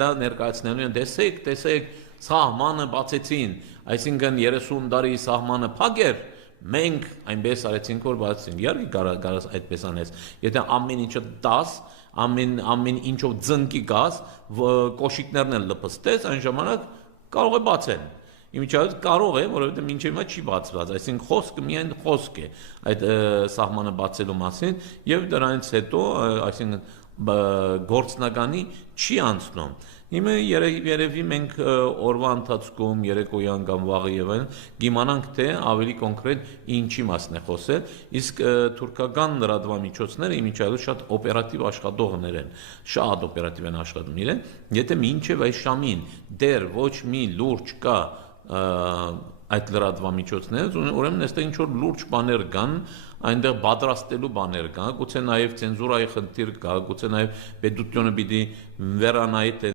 Դա ներկայացնելու են, տեսեք, սահմանը բացեցին, այսինքն 30 տարի սահմանը փակ էր, մենք այնպես արեցինք, որ բացեցին։ Իհարկե կարաս այդպես անես։ Եթե ամեն ինչը դաս, ամեն ինչով ձնկի գաս, կոշիկներն էլ լպստես, այն ժամանակ կարող է բացել։ Իմիջիայլոց կարող է, որովհետեւ մինչև հիմա չի բացված, այսինքն խոսքը միայն խոսք է այդ սահմանը բացելու մասին եւ դրանից հետո, այսինքն գործնականի չի անցնում։ Հիմա երևի մենք օրվա ընթացքում երեկոյան կամ վաղը եւ այլն կիմանանք թե ավելի կոնկրետ ինչի մասն է խոսել, իսկ թուրքական լրատվամիջոցները իմիջիայլոց շատ օպերատիվ աշխատողներ են, շատ օպերատիվ են աշխատում իրեն, եթե մինչև այս շամին դեռ ոչ մի լուրջ կա այդ լրատվամիջոցներից, ուրեմն այստեղ ինչ որ լուրջ բաներ կան, այնտեղ պատրաստելու բաներ կան, գուցե նաև ցենզուրայի խնդիր կա, գուցե նաև պետությունը պիտի վերանայի